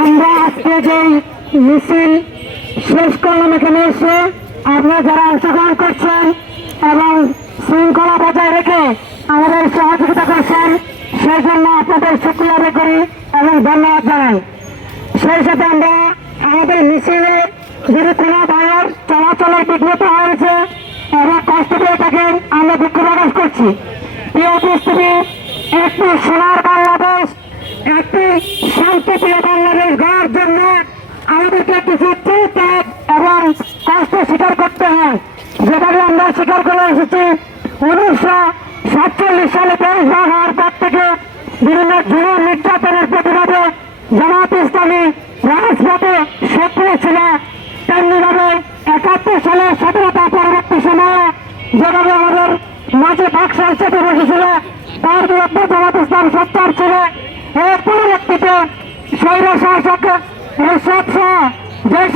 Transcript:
আমরা আজকে যে মিছিল শেষ করলাম এখানে এসে, আপনারা যারা অংশগ্রহণ করছেন এবং শৃঙ্খলা বজায় রেখে আমাদের সহযোগিতা করছেন সেই জন্য আপনাদের শুক্রিয়া আদায় করি এবং ধন্যবাদ জানাই। সেই সাথে আমরা আমাদের মিছিলে যদি কোনো ভাইয়ের চলাচলের বিঘ্নত হয়েছে এবং কষ্ট পেয়ে থাকেন, আমরা দুঃখ প্রকাশ করছি। প্রিয় উপস্থিতি, একটি সোনার বাংলাদেশ একটি শান্তিপ্রিয় বাংলাদেশ গড়ার জন্য আমাদেরকে কিছু ত্যাগ এবং কষ্ট স্বীকার করতে হয়। যেভাবে আমরা স্বীকার করে এসেছি উনিশশো সাতচল্লিশ সালে দেশ হওয়ার পর থেকে বিভিন্ন যুব নির্যাতনের প্রতিবাদে জামাত ইসলামী রাজপথে সক্রিয় ছিল। তেমনিভাবে একাত্তর সালের স্বাধীনতা পরবর্তী সময়ে যেভাবে আমাদের মাঝে বাক্সার চেপে বসেছিল, তার বিরুদ্ধে জামাত ইসলাম সত্তর ছিল পরবর্তীতে স্বৈর শাসক রিষদ শাহ